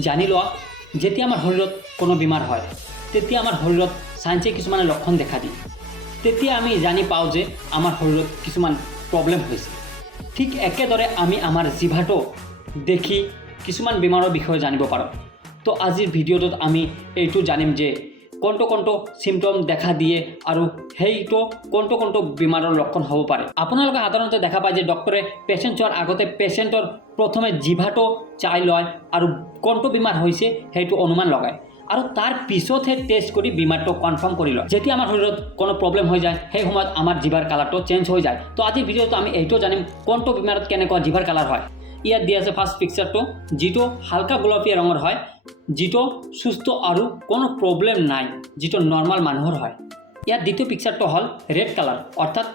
জানি লোৱা যেতিয়া আমাৰ শৰীৰত কোনো বেমাৰ হয় তেতিয়া আমাৰ শৰীৰত সাইন্সে কিছুমান লক্ষণ দেখা দিয়ে তেতিয়া আমি জানি পাওঁ যে আমাৰ শৰীৰত কিছুমান প্ৰব্লেম হৈছে ঠিক একেদৰে আমি আমাৰ জিভাটো দেখি কিছুমান বেমাৰৰ বিষয়ে জানিব পাৰোঁ তো আজিৰ ভিডিঅ'টোত আমি এইটো জানিম যে কোনটো সিম্পটম দেখা দিয়ে আৰু সেইটো কোনটো বেমাৰৰ লক্ষণ হ'ব পাৰে আপোনালোকে সাধাৰণতে দেখা পায় যে ডক্টৰে পেশেন্ট চোৱাৰ আগতে পেশেন্টৰ প্ৰথমে জিভাটো চাই লয় আৰু কোনটো বেমাৰ হৈছে সেইটো অনুমান লগায় আৰু তাৰ পিছতহে টেষ্ট কৰি বেমাৰটো কনফাৰ্ম কৰি লয় যেতিয়া আমাৰ শৰীৰত কোনো প্ৰব্লেম হৈ যায় সেই সময়ত আমাৰ জিভাৰ কালাৰটো চেঞ্জ হৈ যায় তো আজিৰ ভিডিঅ'টো আমি এইটো জানিম কোনটো বেমাৰত কেনেকুৱা জিভাৰ কালাৰ হয় ইয়াত দিয়া আছে ফাৰ্ষ্ট পিকচাৰটো যিটো হালকা গোলাপীয়া ৰঙৰ হয় যিটো সুস্থ আৰু কোনো প্ৰব্লেম নাই যিটো নৰ্মাল মানুহৰ হয় ইয়াত দ্বিতীয় পিকচাৰটো হ'ল ৰেড কালাৰ অৰ্থাৎ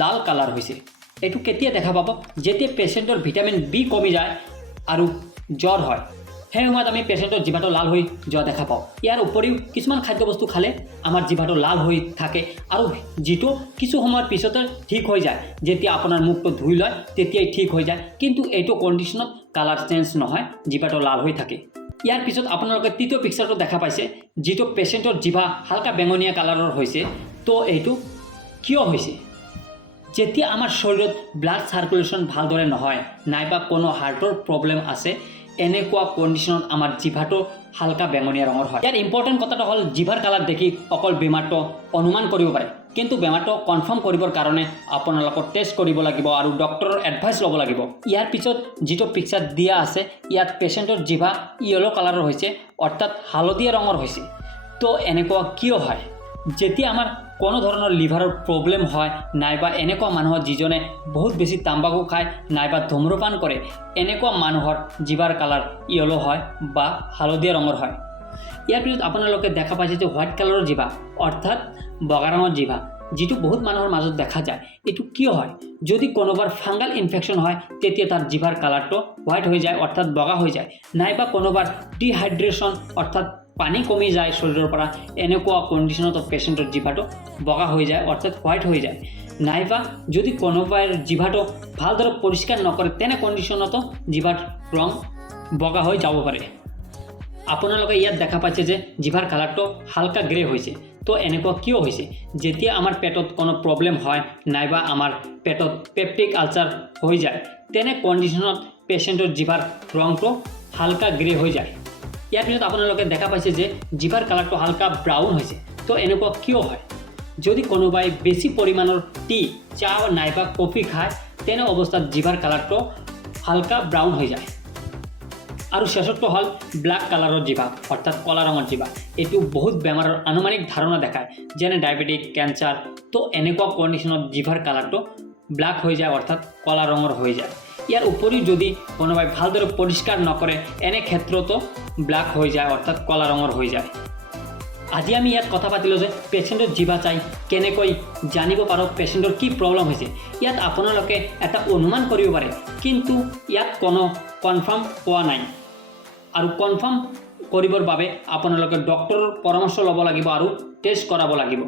লাল কালাৰ হৈছে এইটো কেতিয়া দেখা পাব যেতিয়া পেশেন্টৰ ভিটামিন বি কমি যায় আৰু জ্বৰ হয় সেই সময়ত আমি পেশেন্টৰ জিভাটো লাল হৈ যোৱা দেখা পাওঁ ইয়াৰ উপৰিও কিছুমান খাদ্যবস্তু খালে আমাৰ জিভাটো লাল হৈ থাকে আৰু যিটো কিছু সময়ৰ পিছতে ঠিক হৈ যায় যেতিয়া আপোনাৰ মুখটো ধুই লয় তেতিয়াই ঠিক হৈ যায় কিন্তু এইটো কণ্ডিশ্যনত কালাৰ চেঞ্জ নহয় জিভাটো লাল হৈ থাকে ইয়াৰ পিছত আপোনালোকে তৃতীয় পিকচাৰটো দেখা পাইছে যিটো পেশেন্টৰ জিভা হালকা বেঙুনীয়া কালাৰৰ হৈছে তো এইটো কিয় হৈছে যেতিয়া আমাৰ শৰীৰত ব্লাড সাৰ্কুলেশ্যন ভালদৰে নহয় নাইবা কোনো হাৰ্টৰ প্ৰব্লেম আছে এনেকুৱা কণ্ডিশ্যনত আমাৰ জিভাটো হালকা বেঙুনীয়া ৰঙৰ হয় ইয়াৰ ইম্পৰ্টেণ্ট কথাটো হ'ল জিভাৰ কালাৰ দেখি অকল বেমাৰটো অনুমান কৰিব পাৰে কিন্তু বেমাৰটো কনফাৰ্ম কৰিবৰ কাৰণে আপোনালোকক টেষ্ট কৰিব লাগিব আৰু ডক্টৰৰ এডভাইচ ল'ব লাগিব ইয়াৰ পিছত যিটো পিকচাৰ দিয়া আছে ইয়াত পেশেন্টৰ জিভা ইয়েলো কালাৰৰ হৈছে অৰ্থাৎ হালধীয়া ৰঙৰ হৈছে তো এনেকুৱা কিয় হয় যেতিয়া আমাৰ কোনো ধৰণৰ লিভাৰৰ প্ৰব্লেম হয় নাইবা এনেকুৱা মানুহৰ যিজনে বহুত বেছি তাম্বাকু খায় নাইবা ধূম্ৰপান কৰে এনেকুৱা মানুহৰ জিভাৰ কালাৰ ইয়েলো হয় বা হালধীয়া ৰঙৰ হয় ইয়াৰ পিছত আপোনালোকে দেখা পাইছে যে হোৱাইট কালাৰৰ জিভা অৰ্থাৎ বগা ৰঙৰ জিভা যিটো বহুত মানুহৰ মাজত দেখা যায় এইটো কিয় হয় যদি কোনোবাৰ ফাংগাল ইনফেকশ্যন হয় তেতিয়া তাৰ জিভাৰ কালাৰটো হোৱাইট হৈ যায় অৰ্থাৎ বগা হৈ যায় নাইবা কোনোবাৰ ডিহাইড্ৰেশ্যন অৰ্থাৎ পানী কমি যায় শৰীৰৰ পৰা এনেকুৱা কণ্ডিশ্যনত পেশেন্টৰ জিভাটো বগা হৈ যায় অৰ্থাৎ হোৱাইট হৈ যায় নাইবা যদি কোনোবাৰ জিভাটো ভালদৰে পৰিষ্কাৰ নকৰে তেনে কণ্ডিশ্যনতো জিভাৰ ৰং বগা হৈ যাব পাৰে আপোনালোকে ইয়াত দেখা পাইছে যে জিভাৰ কালাৰটো হালকা গ্ৰে হৈছে তো এনেকুৱা কিয় হৈছে যেতিয়া আমাৰ পেটত কোনো প্ৰব্লেম হয় নাইবা আমাৰ পেটত পেপটিক আলচাৰ হৈ যায় তেনে কণ্ডিশ্যনত পেশেন্টৰ জিভাৰ ৰংটো হালকা গ্ৰে হৈ যায় ইয়াৰ পিছত আপোনালোকে দেখা পাইছে যে জিভাৰ কালাৰটো হালকা ব্ৰাউন হৈছে তো এনেকুৱা কিয় হয় যদি কোনোবাই বেছি পৰিমাণৰ টি চাহ নাইবা কফি খায় তেনে অৱস্থাত জিভাৰ কালাৰটো হালকা ব্ৰাউন হৈ যায় আৰু শেষৰটো হ'ল ব্ল্যাক কালাৰৰ জিভা অৰ্থাৎ কলা ৰঙৰ জিভা এইটো বহুত বেমাৰৰ আনুমানিক ধাৰণা দেখায় যেনে ডায়েবেটিক কেঞ্চাৰ তো এনেকুৱা কণ্ডিশ্যনত জিভাৰ কালাৰটো ব্ল্যাক হৈ যায় অৰ্থাৎ কলা ৰঙৰ হৈ যায় ইয়াৰ উপৰিও যদি কোনোবাই ভালদৰে পৰিষ্কাৰ নকৰে এনে ক্ষেত্ৰতো ব্ল্যাক হৈ যায় অৰ্থাৎ কলা ৰঙৰ হৈ যায় আজি আমি ইয়াত কথা পাতিলোঁ যে পেশেন্টৰ জিভা চাই কেনেকৈ জানিব পাৰোঁ পেশেন্টৰ কি প্ৰব্লেম হৈছে ইয়াত আপোনালোকে এটা অনুমান কৰিব পাৰে কিন্তু ইয়াত কোনো কনফাৰ্ম পোৱা নাই আৰু কনফাৰ্ম কৰিবৰ বাবে আপোনালোকে ডক্টৰৰ পৰামৰ্শ ল'ব লাগিব আৰু টেষ্ট কৰাব লাগিব